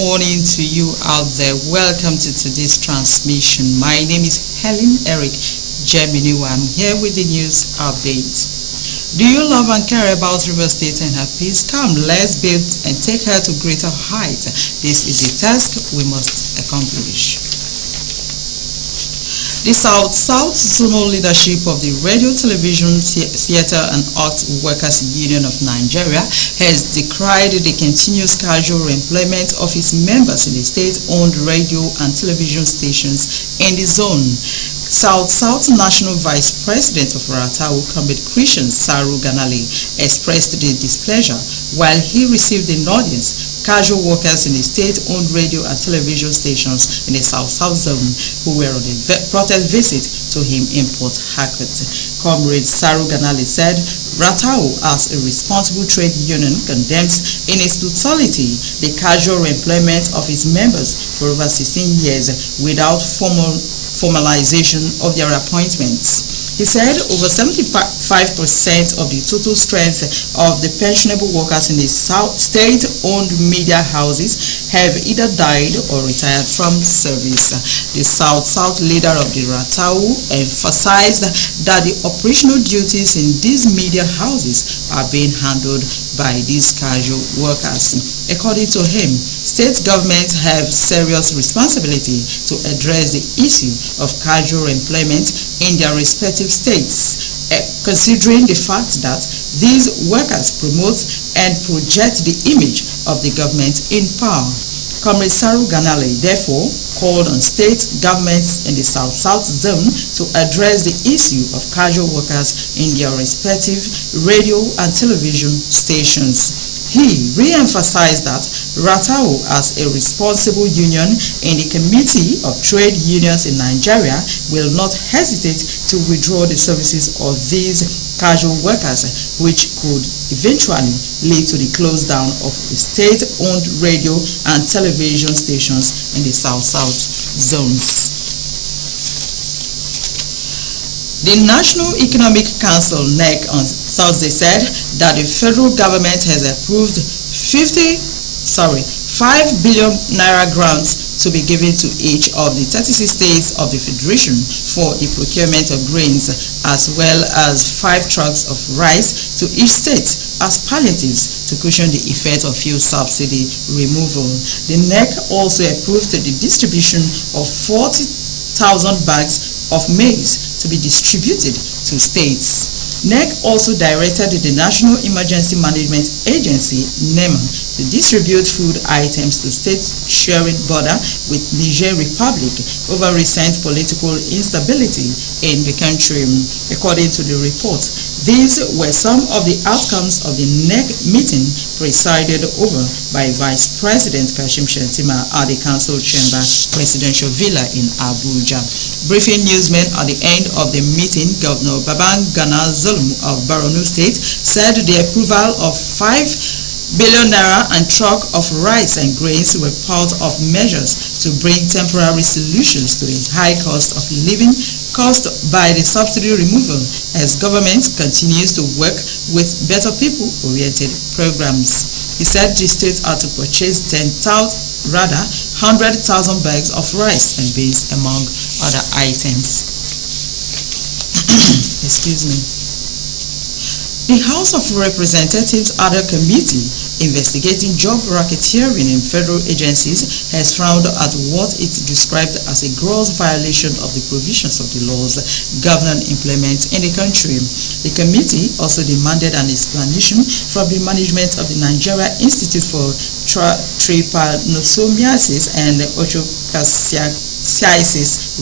morning to you out there. Welcome to today's transmission. My name is Helen Eric Gemini. I'm here with the news update. Do you love and care about River State and her peace? Come, let's build and take her to greater heights. This is a task we must accomplish. The South Zonal leadership of the Radio, Television, Theatre and Arts Workers Union of Nigeria has decried the continuous casual employment of its members in the state-owned radio and television stations in the zone. South National Vice President of Ratau, Comrade Christian Saru Ganale, expressed the displeasure while he received an audience. Casual workers in the state-owned radio and television stations in the South Zone who were on a protest visit to him in Port Harcourt. Comrade Saru Ganale said Ratau, as a responsible trade union, condemns in its totality the casual employment of its members for over 16 years without formalization of their appointments. He said over 75% of the total strength of the pensionable workers in the state-owned media houses have either died or retired from service. The South leader of the Ratau emphasized that the operational duties in these media houses are being handled by these casual workers. According to him, state governments have serious responsibility to address the issue of casual employment in their respective states, considering the fact that these workers promote and project the image of the government in power. Comrade Saru Ganale therefore called on state governments in the South Zone to address the issue of casual workers in their respective radio and television stations. He re-emphasized that Ratau, as a responsible union in the Committee of Trade Unions in Nigeria, will not hesitate to withdraw the services of these casual workers, which could eventually lead to the close down of the state-owned radio and television stations in the South zones. The National Economic Council, NEC, on Thursday said that the federal government has approved 5 billion naira grants to be given to each of the 36 states of the Federation for the procurement of grains, as well as 5 trucks of rice to each state as palliatives to cushion the effect of fuel subsidy removal. The NEC also approved the distribution of 40,000 bags of maize to be distributed to states. NEC also directed the National Emergency Management Agency, NEMA, to distribute food items to states sharing border with Niger Republic over recent political instability in the country. According to the report, these were some of the outcomes of the NEC meeting presided over by Vice President Kashim Shettima at the Council Chamber Presidential Villa in Abuja. Briefing newsmen at the end of the meeting, Governor Babangana Zulum of Borno State said the approval of 5 billion naira and truck of rice and grains were part of measures to bring temporary solutions to the high cost of living caused by the subsidy removal as government continues to work with better people-oriented programs. He said the states are to purchase 100,000 bags of rice and beans among other items. Excuse me. The House of Representatives Other Committee investigating job racketeering in federal agencies has frowned at what it described as a gross violation of the provisions of the laws governing employment in the country. The committee also demanded an explanation from the management of the Nigeria Institute for Trypanosomiasis and Ochocasiasis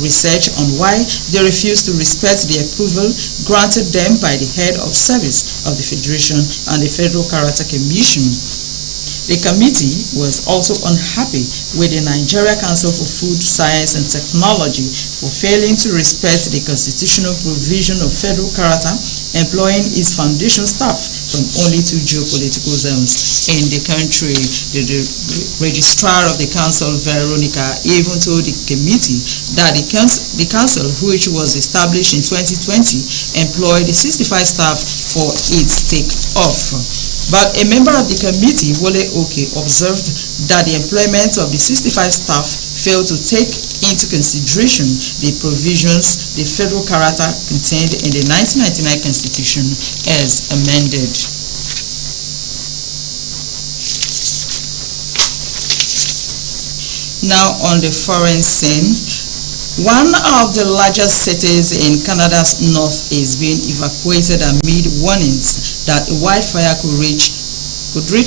research on why they refused to respect the approval granted them by the head of service of the Federation and the Federal Character Commission. The committee was also unhappy with the Nigeria Council for Food, Science and Technology for failing to respect the constitutional provision of federal character, employing its foundation staff from only 2 geopolitical zones in the country. The registrar of the council, Veronica, even told the committee that the council, which was established in 2020, employed 65 staff for its take-off. But a member of the committee, Wole Oke, observed that the employment of the 65 staff failed to take into consideration the provisions the federal character contained in the 1999 Constitution as amended. Now on the foreign scene, one of the largest cities in Canada's north is being evacuated amid warnings that a wildfire could reach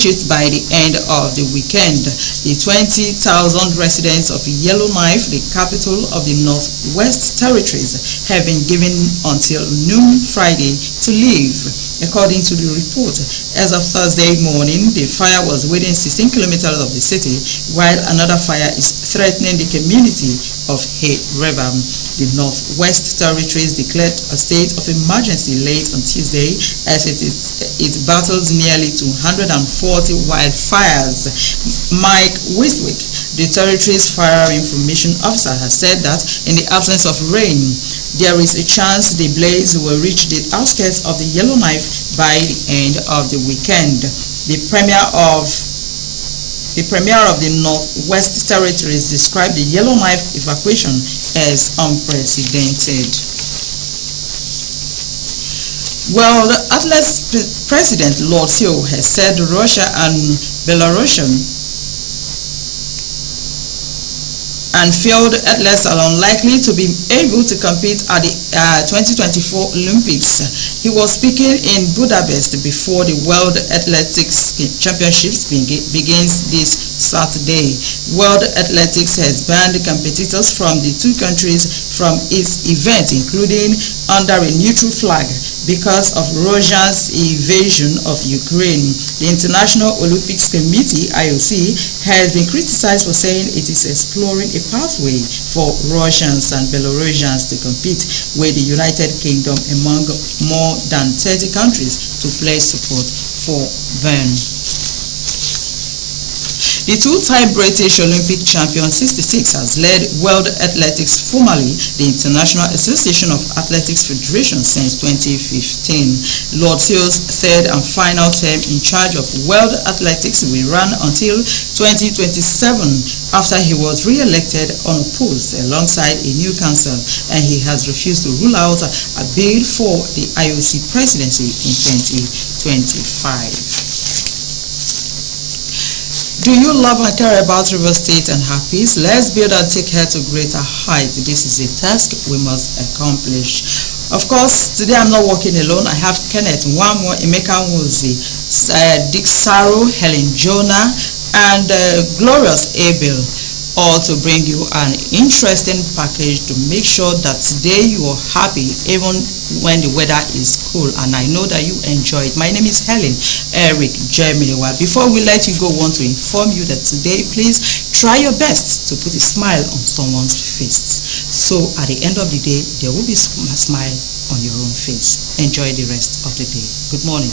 it by the end of the weekend. The 20,000 residents of Yellowknife, the capital of the Northwest Territories, have been given until noon Friday to leave. According to the report, as of Thursday morning, the fire was within 16 kilometers of the city, while another fire is threatening the community of Hay River. The Northwest Territories declared a state of emergency late on Tuesday as it battles nearly 240 wildfires. Mike Westwick, the territory's fire information officer, has said that in the absence of rain, there is a chance the blaze will reach the outskirts of the Yellowknife by the end of the weekend. The Premier of the Northwest Territories described the Yellowknife evacuation as unprecedented. Well, the Atlas President Lord Seo has said Russia and Belarusian and field athletes are unlikely to be able to compete at the 2024 Olympics. He was speaking in Budapest before the World Athletics Championships begins this Saturday. World Athletics has banned competitors from the two countries from its event, including under a neutral flag, because of Russia's invasion of Ukraine. The International Olympics Committee, IOC, has been criticized for saying it is exploring a pathway for Russians and Belarusians to compete with the United Kingdom among more than 30 countries to pledge support for them. The two-time British Olympic champion 66 has led World Athletics, formerly the International Association of Athletics Federation, since 2015. Lord Seo's third and final term in charge of World Athletics will run until 2027 after he was re-elected unopposed alongside a new council, and he has refused to rule out a bid for the IOC presidency in 2025. Do you love and care about River State and her peace? Let's build and take her to greater heights. This is a task we must accomplish. Of course, today I'm not working alone. I have Kenneth Nwamo, Emeka Nwuzi, Dick Saro, Helen Jonah, and Glorious Abel, all to bring you an interesting package to make sure that today you are happy even when the weather is cool, and I know that you enjoy it. My name is Helen Eric Jemilewa. Before we let you go, I want to inform you that today, please try your best to put a smile on someone's face. So at the end of the day, there will be a smile on your own face. Enjoy the rest of the day. Good morning.